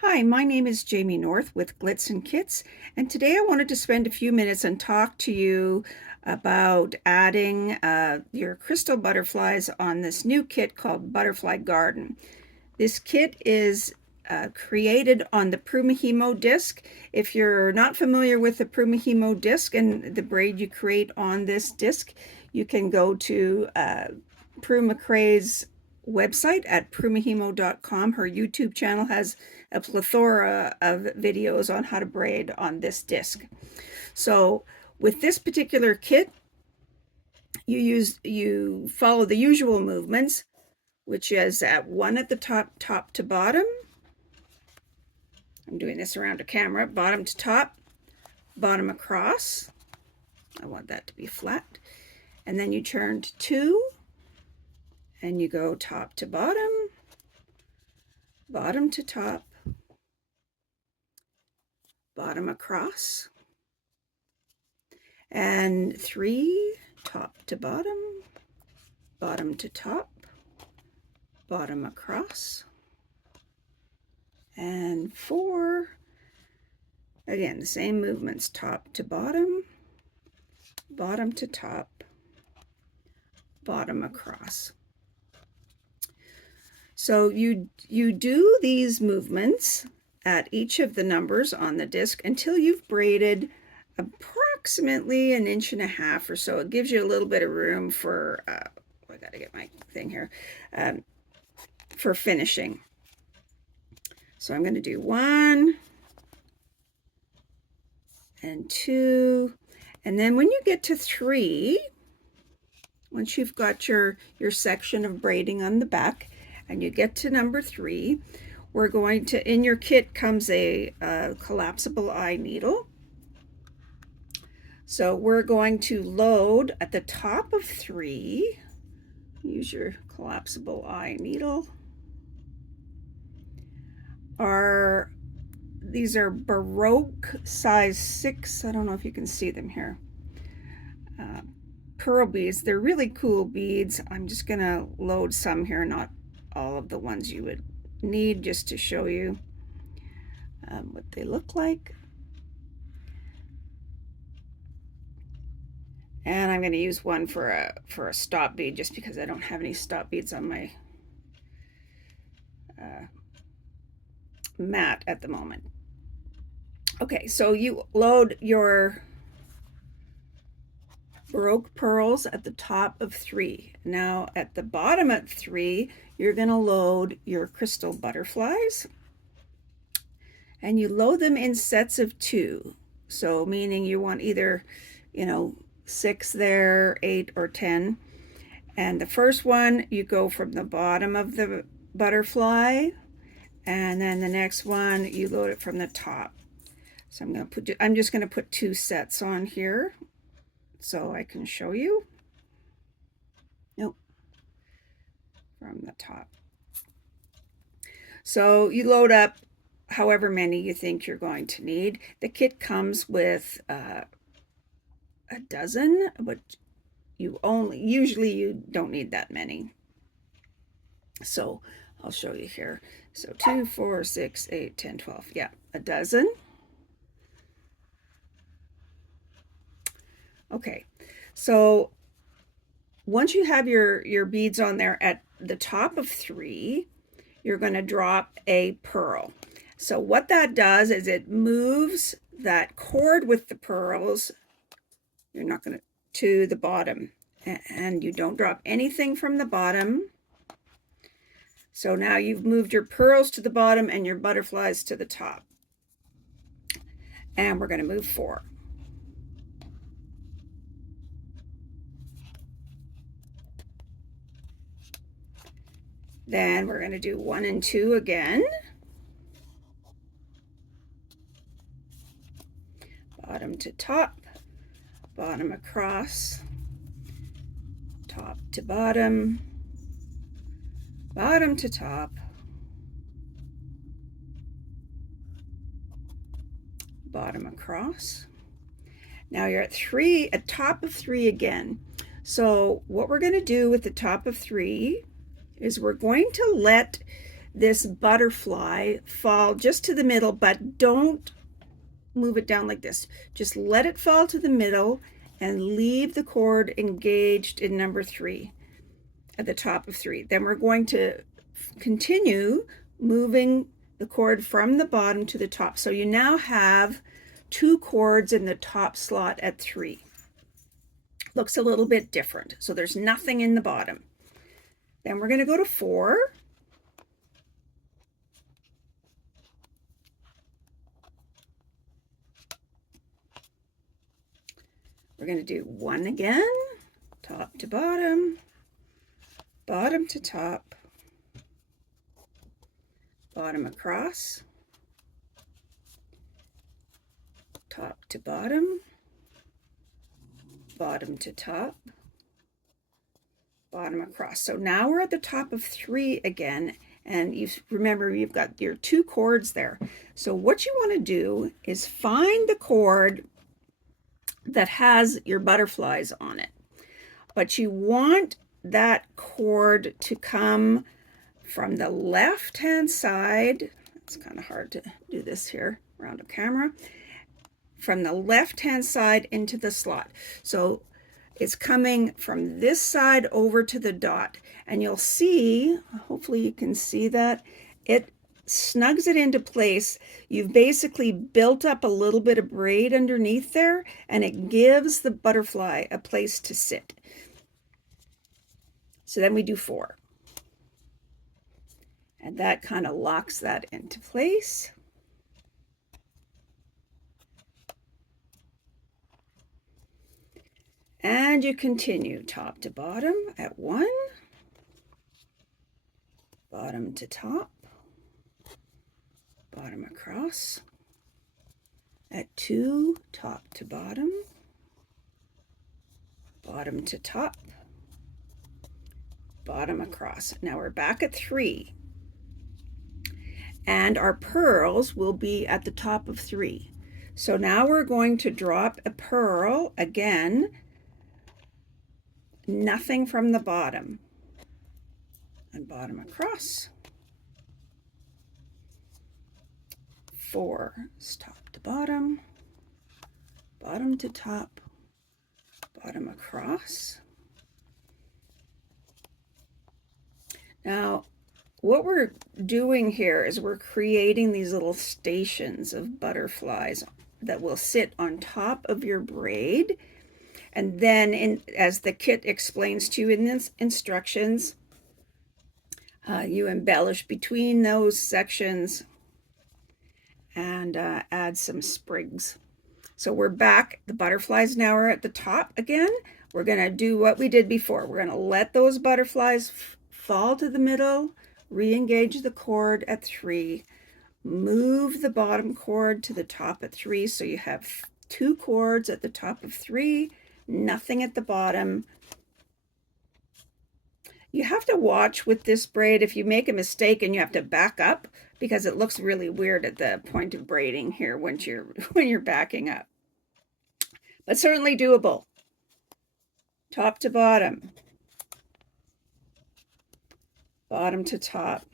Hi, my name is Jamie North with Glitz and Kits, and today I wanted to spend a few minutes and talk to you about adding your crystal butterflies on this new kit called Butterfly Garden. This kit is created on the Prumihimo disc. If you're not familiar with the Prumihimo disc and the braid you create on this disc, you can go to Prue McRae's website at prumihimo.com. Her YouTube channel has a plethora of videos on how to braid on this disc. So with this particular kit, you follow the usual movements, which is at one at the top to bottom. I'm doing this around a camera, bottom to top, bottom across. I want that to be flat. And then you turn to two, and you go top to bottom, bottom to top, bottom across, and three, top to bottom, bottom to top, bottom across, and four, again the same movements, top to bottom, bottom to top, bottom across. So you do these movements at each of the numbers on the disc until you've braided approximately 1.5 inches or so. It gives you a little bit of room for I gotta get my thing here, for finishing. So I'm going to do 1 and 2, and then when you get to 3, once you've got your section of braiding on the back and you get to number 3, we're going to, in your kit comes a collapsible eye needle. So we're going to load at the top of 3, use your collapsible eye needle. These are Baroque size 6. I don't know if you can see them here. Pearl beads. They're really cool beads. I'm just going to load some here, not all of the ones you would need, just to show you what they look like. And I'm going to use one for a stop bead, just because I don't have any stop beads on my mat at the moment. Okay, so you load your Baroque pearls at the top of 3. Now at the bottom of 3, you're going to load your crystal butterflies, and you load them in sets of 2. So meaning you want either, 6 there, 8, or 10. And the first one, you go from the bottom of the butterfly, and then the next one you load it from the top. So I'm just going to put 2 sets on here so I can show you. Nope, from the top. So you load up however many you think you're going to need. The kit comes with a dozen, but usually you don't need that many. So I'll show you here. So 2, 4, 6, 8, 10, 12. Yeah, a dozen. Okay, so once you have your beads on there at the top of 3, you're going to drop a pearl. So what that does is it moves that cord with the pearls, you're not going to the bottom, and you don't drop anything from the bottom. So now you've moved your pearls to the bottom and your butterflies to the top. And we're going to move 4. Then we're going to do 1 and 2 again. Bottom to top, bottom across, top to bottom, bottom to top, bottom across. Now you're at 3, at top of 3 again. So what we're going to do with the top of 3 is we're going to let this butterfly fall just to the middle, but don't move it down like this. Just let it fall to the middle and leave the cord engaged in number 3 at the top of 3. Then we're going to continue moving the cord from the bottom to the top. So you now have 2 cords in the top slot at 3. Looks a little bit different. So there's nothing in the bottom. Then we're going to go to 4. We're going to do 1 again, top to bottom, bottom to top, bottom across, top to bottom, bottom to top, bottom across. So now we're at the top of 3 again, and remember you've got your 2 cords there. So what you want to do is find the cord that has your butterflies on it, but you want that cord to come from the left hand side. It's kind of hard to do this here around a camera. From the left hand side into the slot. So it's coming from this side over to the dot, and you'll see, hopefully you can see that, it snugs it into place. You've basically built up a little bit of braid underneath there, and it gives the butterfly a place to sit. So then we do 4. And that kind of locks that into place. And you continue top to bottom at 1, bottom to top, bottom across at 2, top to bottom, bottom to top, bottom across. Now we're back at 3, and our pearls will be at the top of 3. So now we're going to drop a pearl again, nothing from the bottom, and bottom across. 4 is top to bottom, bottom to top, bottom across. Now, what we're doing here is we're creating these little stations of butterflies that will sit on top of your braid. And then, as the kit explains to you in the instructions, you embellish between those sections and add some sprigs. So we're back. The butterflies now are at the top again. We're going to do what we did before. We're going to let those butterflies fall to the middle, re-engage the cord at 3, move the bottom cord to the top at 3. So you have 2 cords at the top of 3, nothing at the bottom. You have to watch with this braid if you make a mistake and you have to back up, because it looks really weird at the point of braiding here when you're backing up. But certainly doable. Top to bottom, bottom to top,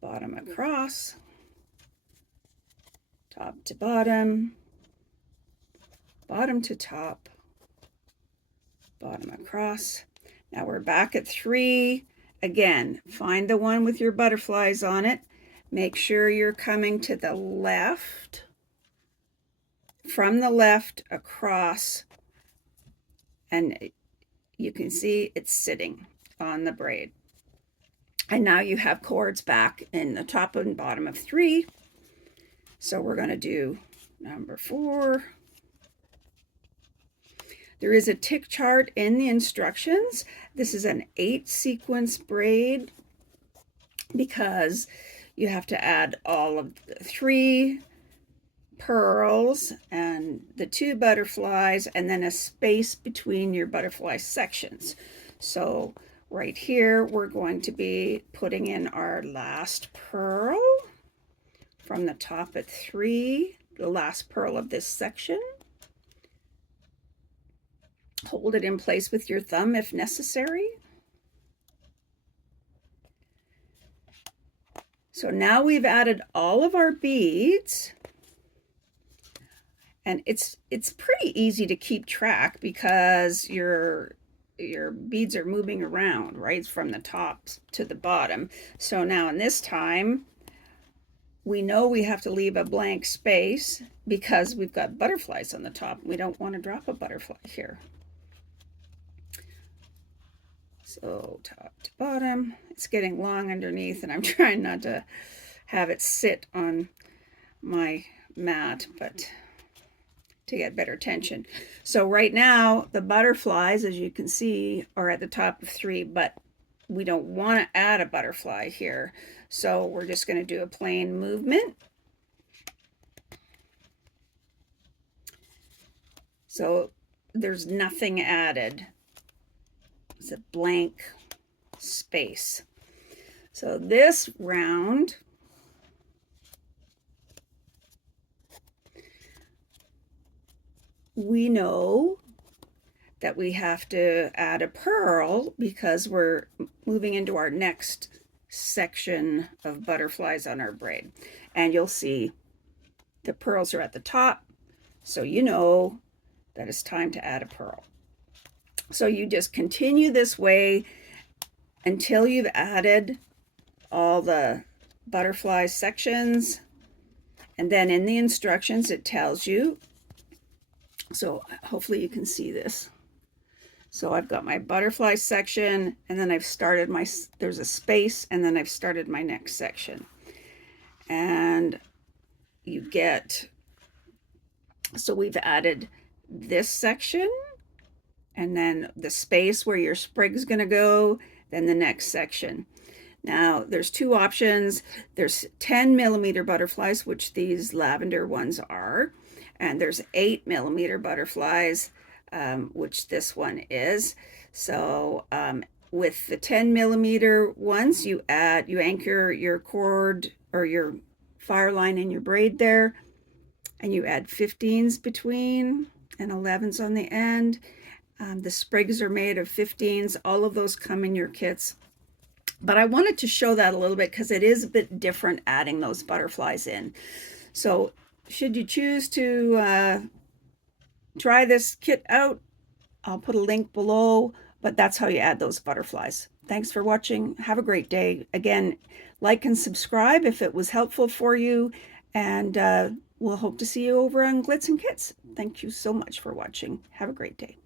bottom across, top to bottom, bottom to top, bottom across. Now we're back at 3. Again, find the one with your butterflies on it. Make sure you're coming to the left, from the left across, and you can see it's sitting on the braid. And now you have cords back in the top and bottom of 3. So we're going to do number 4. There is a tick chart in the instructions. This is an 8 sequence braid because you have to add all of the 3 pearls and the 2 butterflies, and then a space between your butterfly sections. So right here, we're going to be putting in our last pearl from the top at 3, the last pearl of this section. Hold it in place with your thumb if necessary. So now we've added all of our beads, and it's pretty easy to keep track because your beads are moving around, right, from the top to the bottom. So now in this time, we know we have to leave a blank space because we've got butterflies on the top. We don't want to drop a butterfly here. So top to bottom, it's getting long underneath, and I'm trying not to have it sit on my mat, but to get better tension. So right now, the butterflies, as you can see, are at the top of 3, but we don't want to add a butterfly here. So we're just going to do a plain movement. So there's nothing added. It's a blank space. So this round, we know that we have to add a pearl because we're moving into our next section of butterflies on our braid. And you'll see the pearls are at the top, so you know that it's time to add a pearl. So you just continue this way until you've added all the butterfly sections. And then in the instructions, it tells you, so hopefully you can see this. So I've got my butterfly section, and then I've started there's a space, and then I've started my next section. And you get, so we've added this section, and then the space where your sprig's going to go, then the next section. Now there's 2 options. There's 10mm butterflies, which these lavender ones are, and there's 8mm butterflies, which this one is. So with the 10mm ones, you anchor your cord or your fire line in your braid there, and you add 15s between and 11s on the end. The sprigs are made of 15s. All of those come in your kits. But I wanted to show that a little bit because it is a bit different adding those butterflies in. So should you choose to try this kit out, I'll put a link below, but that's how you add those butterflies. Thanks for watching. Have a great day. Again, like and subscribe if it was helpful for you, and we'll hope to see you over on Glitz and Kits. Thank you so much for watching. Have a great day.